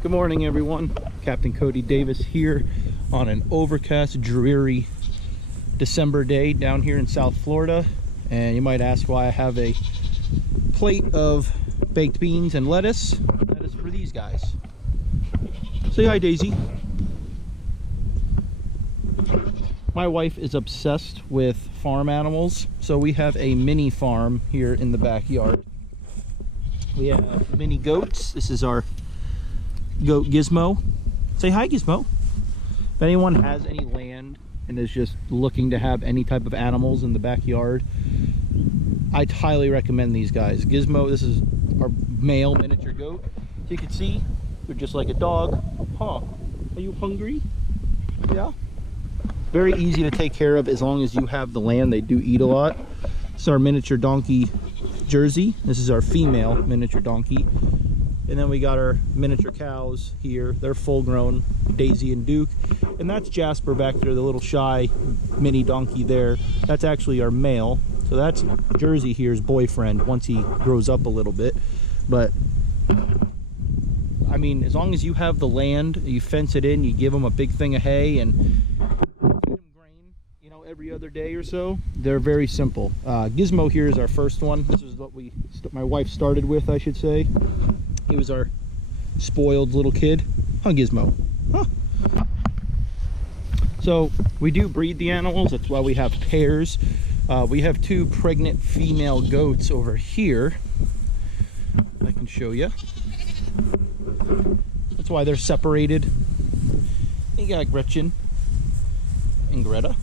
Good morning, everyone. Captain Cody Davis here on an overcast, dreary December day down here in South Florida. And you might ask why I have a plate of baked beans and lettuce. That is for these guys. Say hi, Daisy. My wife is obsessed with farm animals, so we have a mini farm here in the backyard. We have mini goats. This is our goat Gizmo. Say hi, Gizmo. If anyone has any land and is just looking to have any type of animals in the backyard, I'd highly recommend these guys. Gizmo, this is our male miniature goat. So you can see they're just like a dog. Huh? Are you hungry? Yeah. Very easy to take care of as long as you have the land. They do eat a lot. This is our miniature donkey Jersey. This is our female miniature donkey. And then we got our miniature cows here. They're full grown, Daisy and Duke. And that's Jasper back there, the little shy mini donkey there. That's actually our male. So that's Jersey here's boyfriend once he grows up a little bit. But I mean, as long as you have the land, you fence it in, you give them a big thing of hay and feed them grain, you know, every other day or so, they're very simple. Gizmo here is our first one. This is what my wife started with, I should say. He was our spoiled little kid. Huh, Gizmo? Huh? So we do breed the animals. That's why we have pairs. We have two pregnant female goats over here. I can show you. That's why they're separated. You got Gretchen and Greta.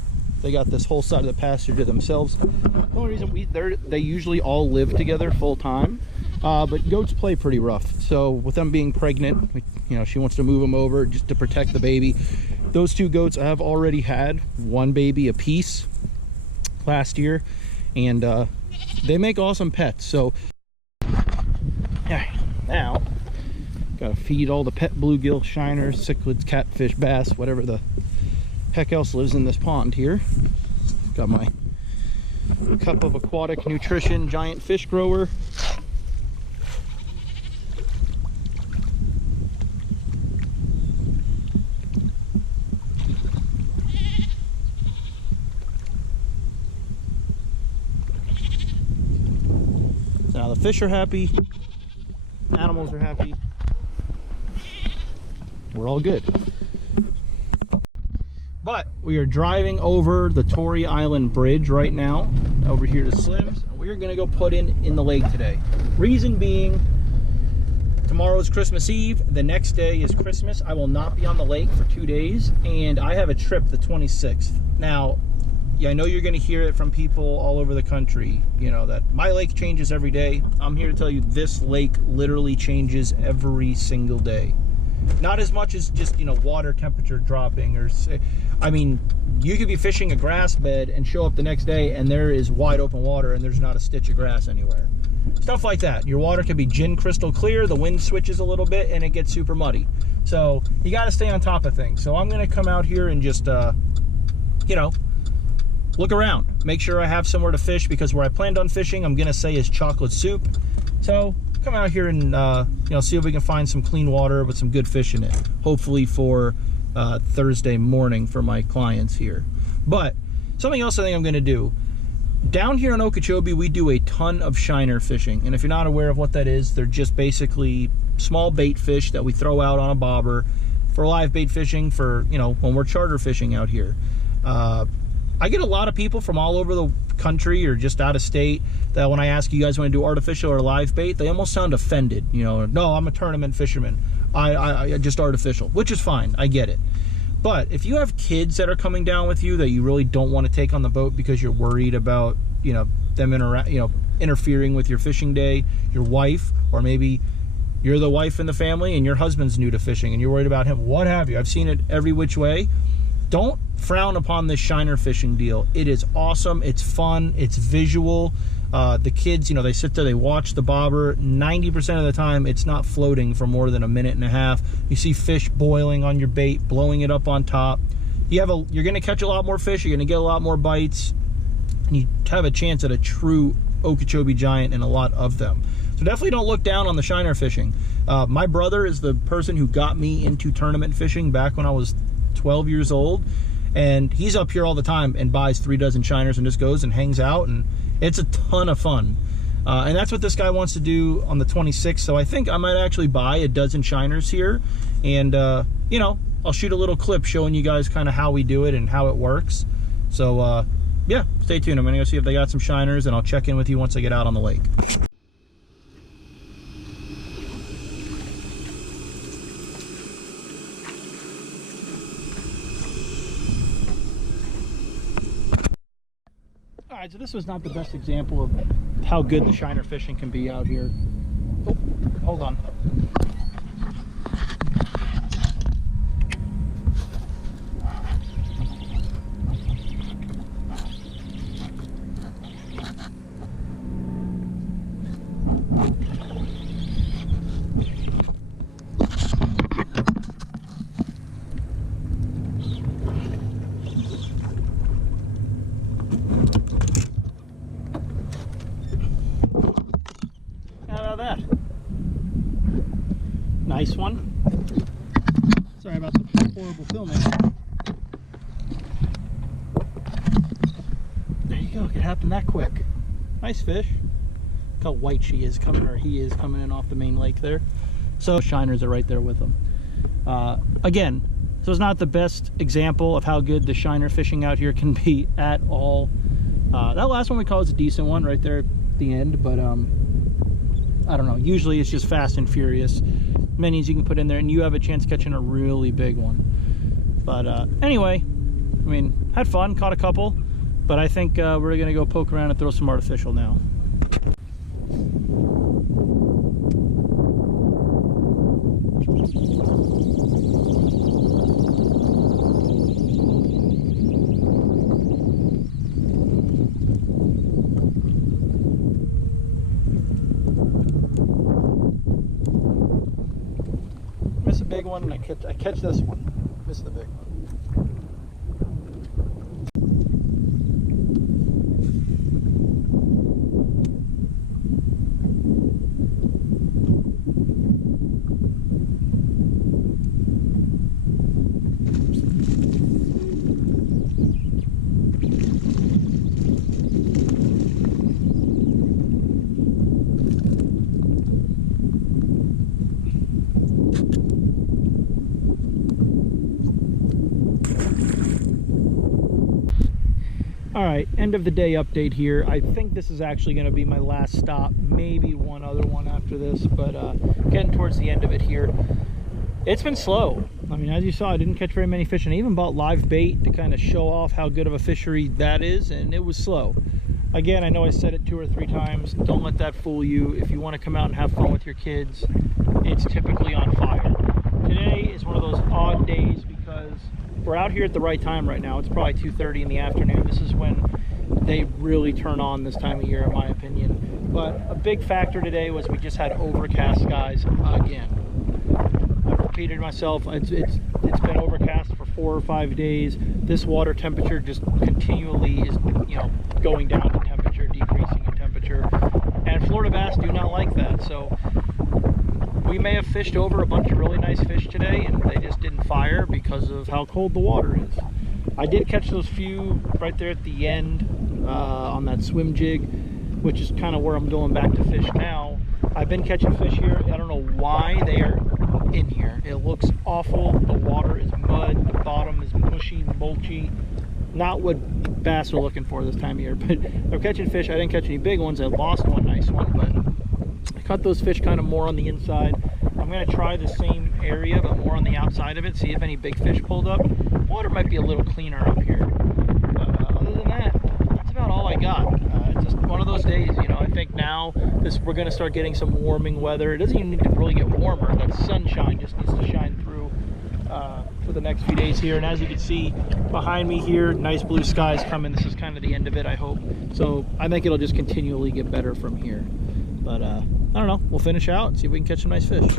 They got this whole side of the pasture to themselves. The only reason they usually all live together full time. But goats play pretty rough. So with them being pregnant, you know, she wants to move them over just to protect the baby. Those two goats have already had one baby apiece last year, and they make awesome pets. So yeah, now gotta feed all the pet bluegill, shiners, cichlids, catfish, bass, whatever the heck else lives in this pond here. Got my cup of aquatic nutrition giant fish grower. Now the fish are happy, animals are happy, we're all good. But we are driving over the Torrey Island Bridge right now, over here to Slim's. We're gonna go put in the lake today. Reason being, tomorrow is Christmas Eve, the next day is Christmas. I will not be on the lake for 2 days, and I have a trip the 26th. Now, yeah, I know you're going to hear it from people all over the country, you know, that my lake changes every day. I'm here to tell you this lake literally changes every single day. Not as much as just, you know, water temperature dropping or, I mean, you could be fishing a grass bed and show up the next day and there is wide open water and there's not a stitch of grass anywhere. Stuff like that. Your water can be gin crystal clear, the wind switches a little bit and it gets super muddy. So you got to stay on top of things. So I'm going to come out here and just, you know, look around, make sure I have somewhere to fish, because where I planned on fishing, I'm gonna say, is Chocolate Soup. So come out here and you know, see if we can find some clean water with some good fish in it, hopefully for Thursday morning for my clients here. But something else I think I'm gonna do, down here in Okeechobee we do a ton of shiner fishing, and if you're not aware of what that is, they're just basically small bait fish that we throw out on a bobber for live bait fishing, for, you know, when we're charter fishing out here. I get a lot of people from all over the country or just out of state that when I ask you guys want to do artificial or live bait, they almost sound offended. You know, no, I'm a tournament fisherman. I just artificial, which is fine. I get it. But if you have kids that are coming down with you that you really don't want to take on the boat because you're worried about, you know, them interfering with your fishing day, your wife, or maybe you're the wife in the family and your husband's new to fishing and you're worried about him, what have you. I've seen it every which way. Don't frown upon this shiner fishing deal. It is awesome. It's fun. It's visual. The kids, you know, they sit there, they watch the bobber. 90% of the time, it's not floating for more than a minute and a half. You see fish boiling on your bait, blowing it up on top. You're going to catch a lot more fish. You're going to get a lot more bites. And you have a chance at a true Okeechobee giant and a lot of them. So definitely don't look down on the shiner fishing. My brother is the person who got me into tournament fishing back when I was 12 years old. And he's up here all the time and buys 3 dozen shiners and just goes and hangs out. And it's a ton of fun. And that's what this guy wants to do on the 26th. So I think I might actually buy a dozen shiners here. And, you know, I'll shoot a little clip showing you guys kind of how we do it and how it works. So, yeah, stay tuned. I'm going to go see if they got some shiners, and I'll check in with you once I get out on the lake. All right, so this was not the best example of how good the shiner fishing can be out here. Oh, hold on. That nice one. Sorry about the horrible filming. There you go. It happened that quick. Nice fish. Look how white she is coming, or he is coming in off the main lake there. So shiners are right there with them. Again, so it's not the best example of how good the shiner fishing out here can be at all. That last one we call is a decent one right there at the end, but I don't know, usually it's just fast and furious minis you can put in there and you have a chance catching a really big one. But anyway, I mean, had fun, caught a couple, but I think we're gonna go poke around and throw some artificial now. Big one, and I catch this one. Miss the big one. All right, end of the day update here. I think this is actually going to be my last stop, maybe one other one after this, but getting towards the end of it here. It's been slow. I mean, as you saw, I didn't catch very many fish, and I even bought live bait to kind of show off how good of a fishery that is, and it was slow. Again, I know I said it 2 or 3 times. Don't let that fool you. If you want to come out and have fun with your kids, it's typically on fire. Today is one of those odd days because we're out here at the right time right now. It's probably 2:30 in the afternoon. This is when they really turn on this time of year, in my opinion. But a big factor today was we just had overcast skies again. I've repeated myself. It's been overcast for 4 or 5 days. This water temperature just continually is, you know, going down in temperature, decreasing in temperature. And Florida bass do not like that. So we may have fished over a bunch of really nice fish today, and they just didn't fire because of how cold the water is. I did catch those few right there at the end on that swim jig, which is kind of where I'm going back to fish now. I've been catching fish here. I don't know why they are in here. It looks awful. The water is mud. The bottom is mushy, mulchy. Not what bass are looking for this time of year. But I'm catching fish. I didn't catch any big ones. I lost one nice one, but I caught those fish kind of more on the inside. I'm going to try the same area, but more on the outside of it, see if any big fish pulled up. Water might be a little cleaner up here. But other than that, that's about all I got. It's just one of those days, you know. I think now we're going to start getting some warming weather. It doesn't even need to really get warmer. That sunshine just needs to shine through for the next few days here. And as you can see behind me here, nice blue skies coming. This is kind of the end of it, I hope. So I think it'll just continually get better from here. But I don't know, we'll finish out and see if we can catch some nice fish.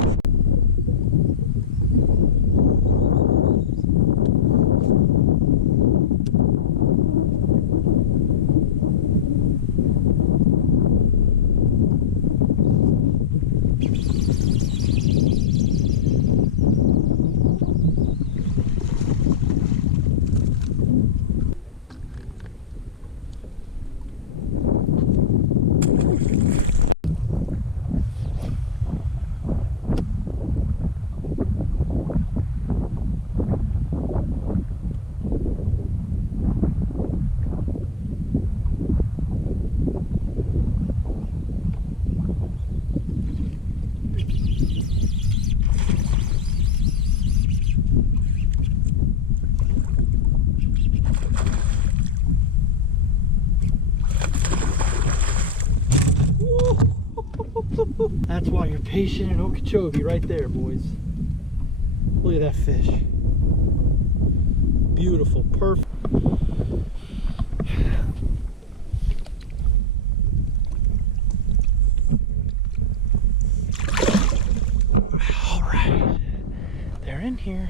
patient in Okeechobee right there, boys. Look at that fish. Beautiful, perfect. All right, they're in here.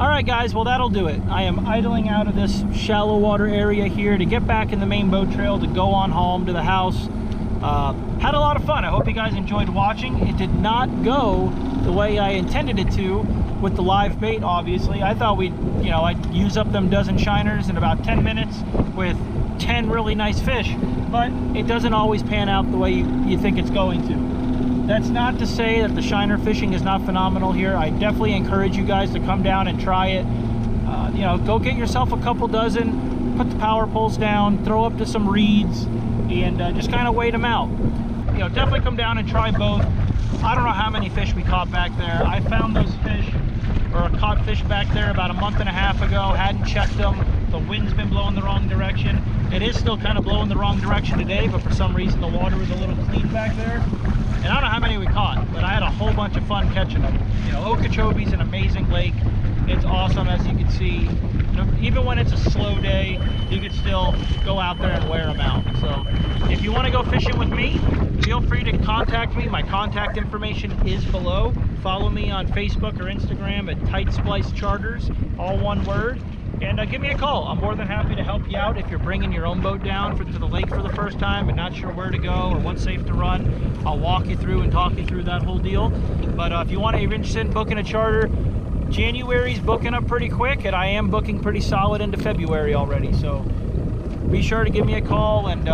Alright guys, well that'll do it. I am idling out of this shallow water area here to get back in the main boat trail to go on home to the house. Had a lot of fun. I hope you guys enjoyed watching. It did not go the way I intended it to with the live bait, obviously. I thought I'd use up them dozen shiners in about 10 minutes with 10 really nice fish, but it doesn't always pan out the way you think it's going to. That's not to say that the shiner fishing is not phenomenal here. I definitely encourage you guys to come down and try it. Go get yourself a couple dozen, put the power poles down, throw up to some reeds, and just kind of wait them out. Definitely come down and try both. I don't know how many fish we caught back there. I found those fish, or caught fish back there about a month and a half ago, hadn't checked them. The wind's been blowing the wrong direction. It is still kind of blowing the wrong direction today, but for some reason the water was a little clean back there. And I don't know how many we caught, but I had a whole bunch of fun catching them. Okeechobee's an amazing lake. It's awesome, as you can see. Even when it's a slow day, you can still go out there and wear them out. So if you want to go fishing with me, feel free to contact me. My contact information is below. Follow me on Facebook or Instagram at Tight Splice Charters, all one word. And give me a call. I'm more than happy to help you out if you're bringing your own boat down to the lake for the first time and not sure where to go or what's safe to run. I'll walk you through and talk you through that whole deal. But if you're interested in booking a charter, January's booking up pretty quick, and I am booking pretty solid into February already. So be sure to give me a call and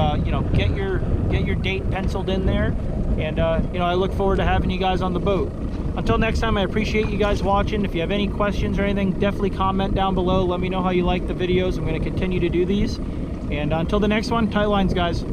get your date penciled in there. And I look forward to having you guys on the boat. Until next time, I appreciate you guys watching. If you have any questions or anything, definitely comment down below. Let me know how you like the videos. I'm going to continue to do these. And until the next one, tight lines, guys.